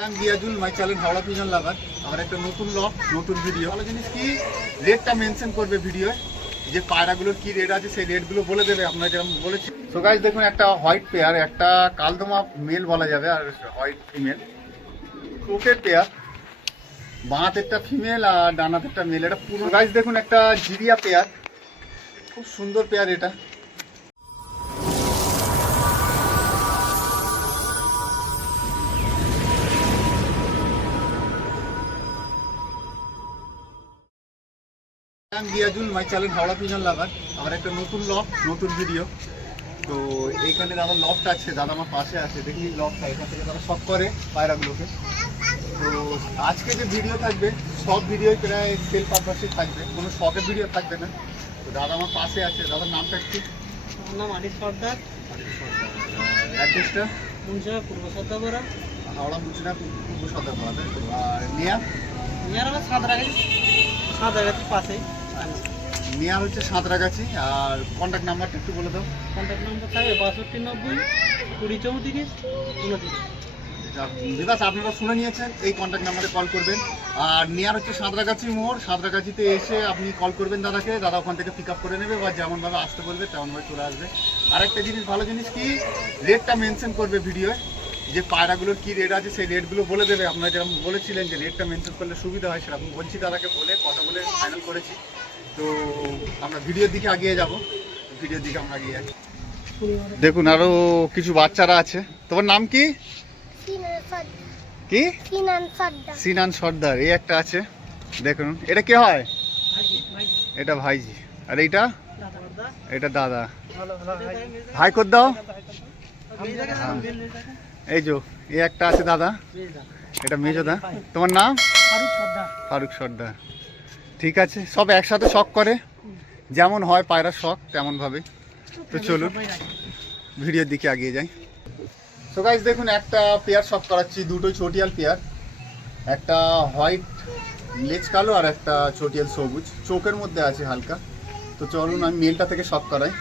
Riazul my channel Howrah pigeon লাভার। আমার একটা নতুন ব্লগ, নতুন ভিডিও। ভালো জিনিস কি, রেটটা মেনশন করবে ভিডিও, যে পায়রাগুলোর কি রেট আছে সেই রেটগুলো বলে দেবে আপনারা যেরকম বলেছি। সো গাইস দেখুন, একটা হোয়াইট পেয়ার, একটা কালদমা মেল বলা যাবে আর হোয়াইট ফিমেল, চোখের পেয়ার, বাঁ হাতেরটা ফিমেল আর ডান হাতেরটা মেল। এটা পুরো গাইস দেখুন একটা জিরিয়া পেয়ার, খুব সুন্দর পেয়ার এটা। Riazul my channel Howrah pigeon লাভার। আমার একটা নতুন ব্লগ, নতুন ভিডিও। তো এইখানে দাদা লফট আছে, দাদা আমার পাশে আছে, দেখি লফটটা, এখান থেকে তারা সব করে পায়রাগুলোকে। তো আজকে যে ভিডিও থাকবে সব ভিডিওই প্রায় সেল পারপাসে থাকবে, কোনো শখের ভিডিও থাকবে না। তো দাদা আমার পাশে আছে, দাদার নামটা একটু? আমার নাম আরিফ সর্দার। অ্যাড্রেসটা? মুন্সিগঞ্জ পূর্ব সর্দারপাড়া, হাওড়া মুন্সিগঞ্জ পূর্ব সর্দারপাড়া, তাই তো? আর নেয়ার? নিয়ার আমার সাঁতরাগাছি পাশেই। নেয়ার হচ্ছে সাঁতরাগাছি। আর কন্ট্যাক্ট নাম্বারটা একটু বলে দাও। কন্ট্যাক্ট নাম্বার থাকবে 6290-2034-29। বিকাশ আপনারা শুনে নিয়েছেন, এই কন্ট্যাক্ট নাম্বারে কল করবেন। আর নেয়ার হচ্ছে সাঁতরাগাছি মোড়, সাঁতরাগাছিতে এসে আপনি কল করবেন দাদাকে, দাদা ওখান থেকে পিক আপ করে নেবে, বা যেমনভাবে আসতে বলবে তেমনভাবে চলে আসবে। আর একটা জিনিস, ভালো জিনিস কি, রেটটা মেনশন করবে ভিডিও, যে পায়রাগুলোর কি রেট আছে সেই রেটগুলো বলে দেবে। আপনারা যেরকম বলেছিলেন যে রেটটা মেনশন করলে সুবিধা হয়, সেরকম বলছি দাদাকে বলে, কথা বলে ফাইনাল করেছি। তো আমরা ভিডিওর দিকে এগিয়ে যাব, ভিডিওর দিকে আমরা এগিয়ে যাই। দেখুন আরো কিছু বাচ্চারা আছে। তোমার নাম কি? কি? সিনান সর্দার। এই একটা আছে, দেখুন। এটা কে হয়? এটা ভাইজি। আর এইটা? এটা দাদা। ভাই কর দাও। এই যে এই একটা আছে দাদা, এটা মেজদা। তোমার নাম? ফারুক সর্দার। ঠিক আছে, সব একসাথে শখ করে, যেমন হয় পায়রার শখ তেমন ভাবে। তো চলুন ভিডিওর দিকে এগিয়ে যাই। সো গাইস দেখুন, একটা পেয়ার শখ করাচ্ছি, দুটোই চটিয়াল পেয়ার। একটা হোয়াইট লেজ কালো আর একটা চটিয়াল সবুজ, চোখের মধ্যে আছে হালকা। তো চলুন আমি মেলটা থেকে শখ করাই।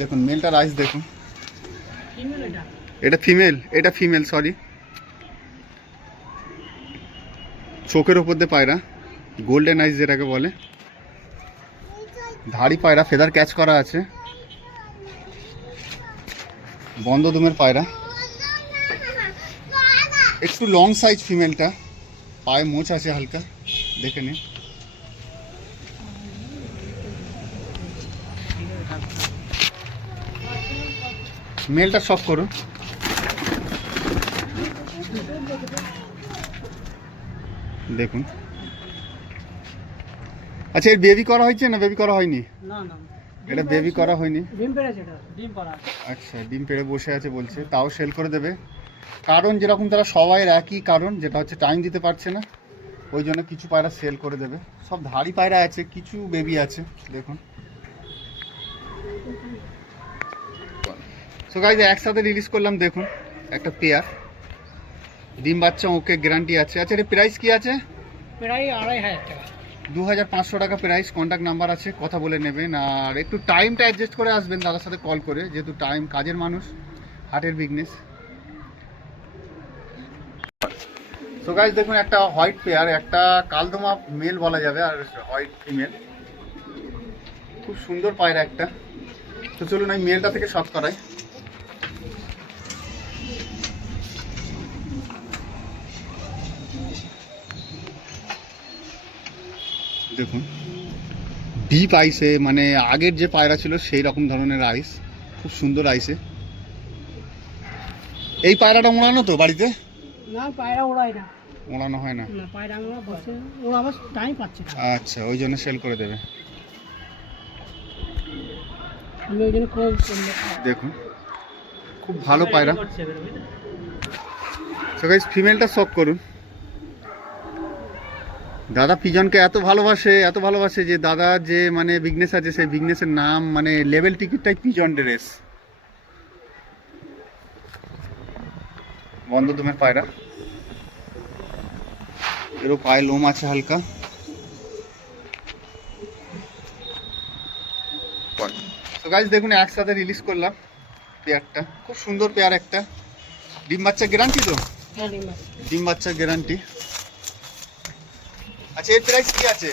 দেখুন মেলটার আইস দেখুন। এটা ফিমেল, এটা ফিমেল, সরি। চোখের ওপর দিয়ে পায়রা, গোল্ডেন আইস যেটাকে বলে, ধাড়ি পায়রা, ফেদার ক্যাচ করা আছে, বন্ধ দুমের পায়রা, একটু লং সাইজ ফিমেলটা, পায়ে মোচ আছে হালকা, দেখে নিন। মেলটা শখ করুন। দেখুন। আচ্ছা, এর বেবি করা হয়েছে না বেবি করা হয়নি? না না, এটা বেবি করা হয়নি। ডিম পেড়েছে, এটা ডিম পাড়া। আচ্ছা, ডিম পেড়ে বসে আছে বলছে, তাও সেল করে দেবে। কারণ যেরকম তারা সবাই একই কারণ, যেটা হচ্ছে টাইম দিতে পারছে না, ওই জন্য কিছু পায়রা সেল করে দেবে। সব ধাড়ি পায়রা আছে, কিছু বেবি আছে, দেখুন। সো গাইস একসাথে রিলিজ করলাম, দেখুন একটা পেয়ার, ডিম বাচ্চা ওকে গ্যারান্টি আছে। আচ্ছা, এর প্রাইস কি আছে? প্রায় 2500 টাকা। 2500 টাকা প্রাইস। কন্ট্যাক্ট নাম্বার আছে, কথা বলে নেবেন। আর একটু টাইমটা অ্যাডজাস্ট করে আসবেন দাদার সাথে কল করে, যেহেতু টাইম, কাজের মানুষ, হাটের বিজনেস। সো গাইস দেখুন, একটা হোয়াইট পেয়ার, একটা কালদমা মেল বলা যাবে আর হোয়াইট ফিমেল, খুব সুন্দর পায়রা একটা। তো চলুন আমি মেলটা থেকে শখ করাই। দেখুন ডিপ আইসে, মানে আগের যে পায়রা ছিল সেই রকম ধরনের আইস, খুব সুন্দর আইসে। এই পায়রাটা ওড়ানো তো বাড়িতে? না, পায়রা ওড়াই না। ওড়ানো হয় না? না, পায়রা আমরা বসে ওড়াবার টাইম পাচ্ছি না। আচ্ছা, ওই জন্য সেল করে দেবে। আমি ওই জন্য কল করলে। দেখুন খুব ভালো পায়রা। সো গাইস ফিমেলটা শখ করুন। দাদা পিজনকে এত ভালোবাসে যে দাদা যে মানে বিজনেস আছে, সেই বিজনেসের নাম, মানে লেভেল টিকিটটাই পিজন ড্রেস। বন্ধ দুমের পায়রা, এরও পায়ে লোম আছে হালকা। তো গাইস দেখুন একসাথে রিলিজ করলাম পেয়ারটা, খুব সুন্দর পেয়ার একটা, ডিম বাচ্চা গ্যারান্টি তো? হ্যাঁ ডিম আছে। ডিম বাচ্চা গ্যারান্টি। আচ্ছা এর প্রাইস কি আছে?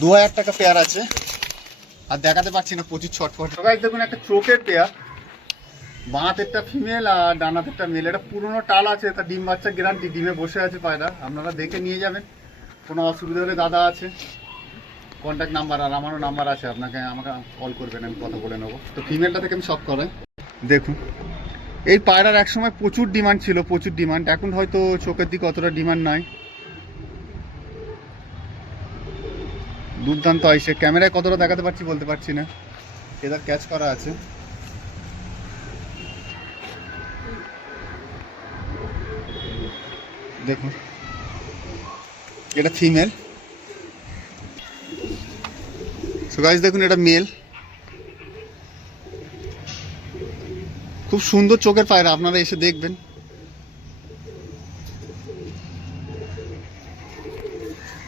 2000 টাকা পেয়ার আছে। আর দেখাতে পাচ্ছি না, প্রচুর ছটফট। গাইস দেখুন একটা চোখের পেয়ার, বাঁ হাতেরটা ফিমেল আর ডান হাতেরটা মেল। এটা পুরনো টাল আছে, এটা ডিম বাচ্চা গ্যারান্টি, ডিমে বসে আছে পায়রা। আপনারা দেখে নিয়ে যাবেন, কোনো অসুবিধা হলে দাদা আছে, কন্ট্যাক্ট নাম্বার আর আমারও নাম্বার আছে, আমাকে কল করবেন, আমি কথা বলে নেবো। তো ফিমেলটা থেকে আমি শক করাই। দেখুন এই পায়রার একসময় প্রচুর ডিমান্ড ছিল, প্রচুর ডিমান্ড। এখন হয়তো চোখের দিকে অতটা ডিমান্ড নাই। দুর্দান্ত আইসে, ক্যামেরায় কতটা দেখাতে পারছি বলতে পারছি না। এদের ক্যাচ করা আছে। দেখুন এটা ফিমেল। সো গাইস দেখুন এটা মেল। খুব সুন্দর চোখের পায়রা, আপনারা এসে দেখবেন।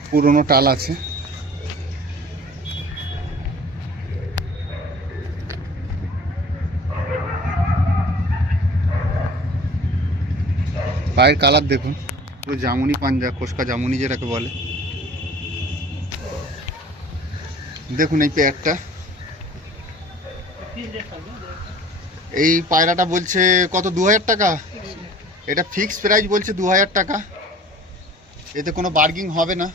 পুরনো টাল আছে। পায়ের কালার দেখুন, পুরো জামুনি পাঞ্জা, খোসকা জামুনি যেটাকে বলে। দেখুন এই পেয়ারটা, এই পায়রাটা বলছে কত, 2000 টাকা। এটা ফিক্স প্রাইস বলছে 2000 টাকা, এতে কোনো বার্গিং হবে না,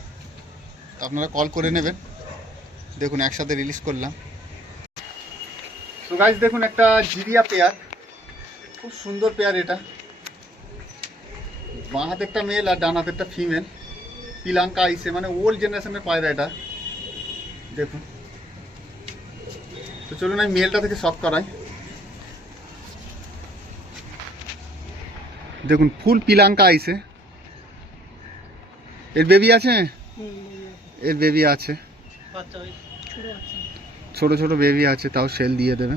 আপনারা কল করে নেবেন। দেখুন একসাথে রিলিজ করলাম। তো গাইস দেখুন একটা জিরিয়া পেয়ার, খুব সুন্দর পেয়ার। এটা বাঁ হাতেরটা মেল আর ডান হাতেরটা ফিমেল, পিলাঙ্কা আইসে, মানে ওল্ড জেনারেশনের পায়রা এটা। দেখুন, তো চলুন আমি মেলটা থেকে শক করাই। দেখুন ফুল পিলাঙ্কা আইসে। এর বেবি আছে? এর বেবি আছে, ছোট ছোট বেবি আছে, তাও সেল দিয়ে দেবে,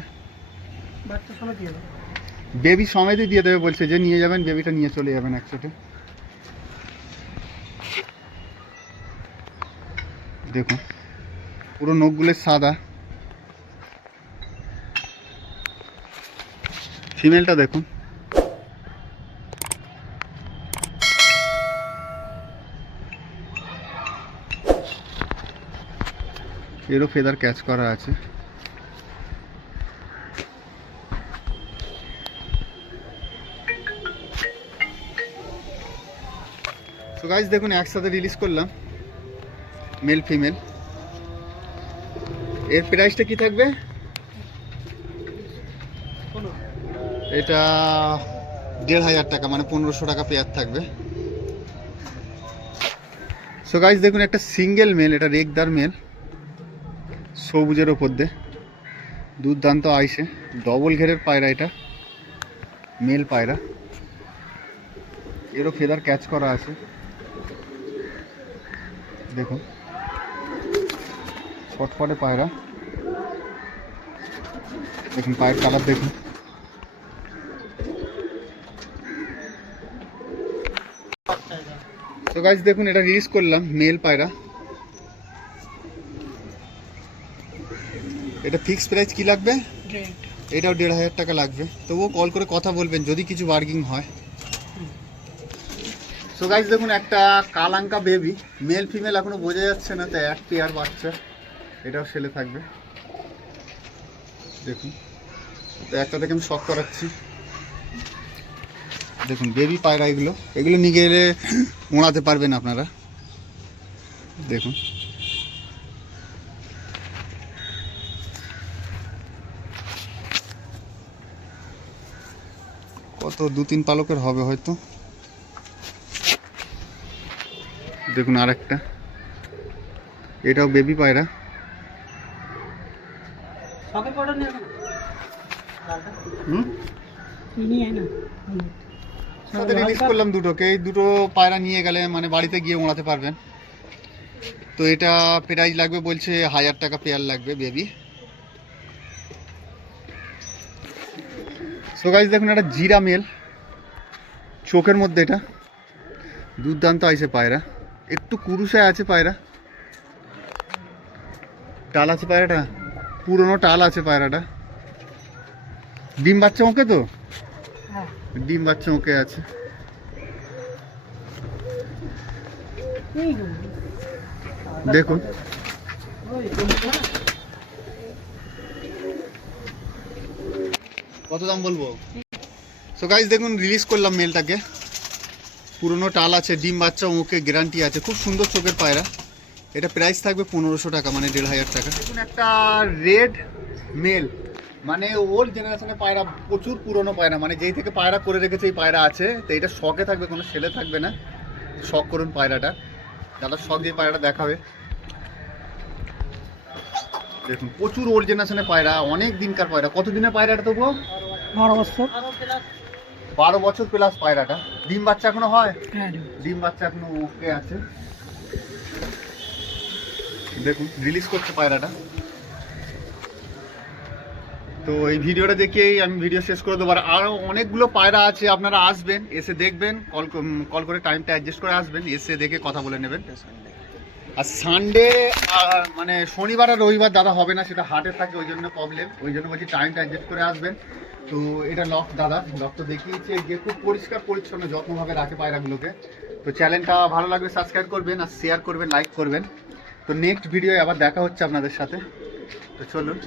বেবি সমেতই দিয়ে দেবে বলছে। যে নিয়ে যাবেন বেবিটা নিয়ে চলে যাবেন একসাথে। দেখুন পুরো নখগুলো সাদা। ফিমেলটা দেখুন, এরও ফেদার ক্যাচ করা আছে। তো গাইস দেখুন একসাথে রিলিজ করলাম মেল ফিমেল। এর প্রাইসটা কি থাকবে? এটা 1500 টাকা, মানে 1500 টাকা পেয়ার থাকবে। সো গাইস দেখুন একটা সিঙ্গেল মেল, এটা রেগদার মেল, সবুজের ওপর দিয়ে দুর্দান্ত আইসে, ডবল ঘেরের পায়রা। এটা মেল পায়রা, এরও ফেদার ক্যাচ করা আছে। দেখুন ছটফটে পায়রা। দেখুন পায়ের কালার দেখুন। তো গাইস দেখুন এটা রিলিজ করলাম মেল পায়রা। এটা ফিক্স প্রাইস কি লাগবে? এটাও 1500 টাকা লাগবে। তবুও কল করে কথা বলবেন যদি কিছু বার্গিং হয়। সো গাইস দেখুন একটা কালাঙ্কা বেবি, মেল ফিমেল এখনো বোঝা যাচ্ছে না, তো এক পেয়ার বাচ্চা, এটাও সেলে থাকবে। দেখুন তো একটা থেকে আমি শক করাচ্ছি। দেখুন বেবি পায়রা, এগুলো এগুলো নিয়ে গেলে ওড়াতে পারবেন আপনারা। দেখুন কত 2-3 পালকের হবে হয়তো। দেখুন আরেকটা, এটাও বেবি পায়রা। সাথে রিলিজ করলাম দুটোকে। এই দুটো পায়রা নিয়ে গেলে মানে বাড়িতে গিয়ে ওড়াতে পারবেন। তো এটা প্রাইস লাগবে বলছে 1000 টাকা পেয়ার লাগবে বেবি। সো গাইস দেখুন একটা জিরা মেল, চোখের মধ্যে এটা দুর্দান্ত আইসে পায়রা, একটু কুরুসায় আছে পায়রা। টাল আছে পায়রাটা, পুরনো টাল আছে পায়রাটা। ডিম বাচ্চা ওকে তো, হ্যাঁ ডিম বাচ্চা ওকে আছে। এই গো। দেখুন ওই কত দাম বলবো। সো গাইস দেখুন রিলিজ করলাম মেলটাকে, পুরনো টাল আছে, ডিম বাচ্চা ওকে গ্যারান্টি আছে, খুব সুন্দর চোখের পায়রা। এটা প্রাইস থাকবে 1500 টাকা, মানে 1500 টাকা। দেখুন একটা রেড মেল, মানে ওল্ড জেনারেশনের পায়রা, প্রচুর পুরনো পায়রা, মানে যেই থেকে পায়রা করে রেখেছে এই পায়রা আছে। তো এটা শখে থাকবে, কোনো সেলে থাকবে না। শখ করুন পায়রাটা, দাদা শখ দিয়ে পায়রাটা দেখাবে। দেখুন প্রচুর ওল্ড জেনারেশনের পায়রা, অনেক দিনকার পায়রা। কত দিনের পায়রাটা তবুও 12 বছর। 12 বছর প্লাস পায়রাটা। ডিম বাচ্চা এখনো হয়, হ্যাঁ ডিম বাচ্চা এখনো ওকে আছে। দেখুন রিলিজ করছে পায়রাটা। তো এই ভিডিওটা দেখেই আমি ভিডিও শেষ করে দেবো। আর আরও অনেকগুলো পায়রা আছে, আপনারা আসবেন, এসে দেখবেন, কল করে টাইমটা অ্যাডজাস্ট করে আসবেন, এসে দেখে কথা বলে নেবেন। আর সানডে মানে শনিবার আর রবিবার দাদা হবে না, সেটা হাটে থাকে, ওই জন্য প্রবলেম, ওই জন্য বলছি টাইমটা অ্যাডজাস্ট করে আসবেন। তো এটা লক দাদা, লক তো দেখিয়েছে যে খুব পরিষ্কার পরিচ্ছন্ন যত্নভাবে রাখে পায়রাগুলোকে। তো চ্যানেলটা ভালো লাগবে সাবস্ক্রাইব করবেন, আর শেয়ার করবেন, লাইক করবেন। তো নেক্সট ভিডিও আবার দেখা হচ্ছে আপনাদের সাথে। তো চলুন।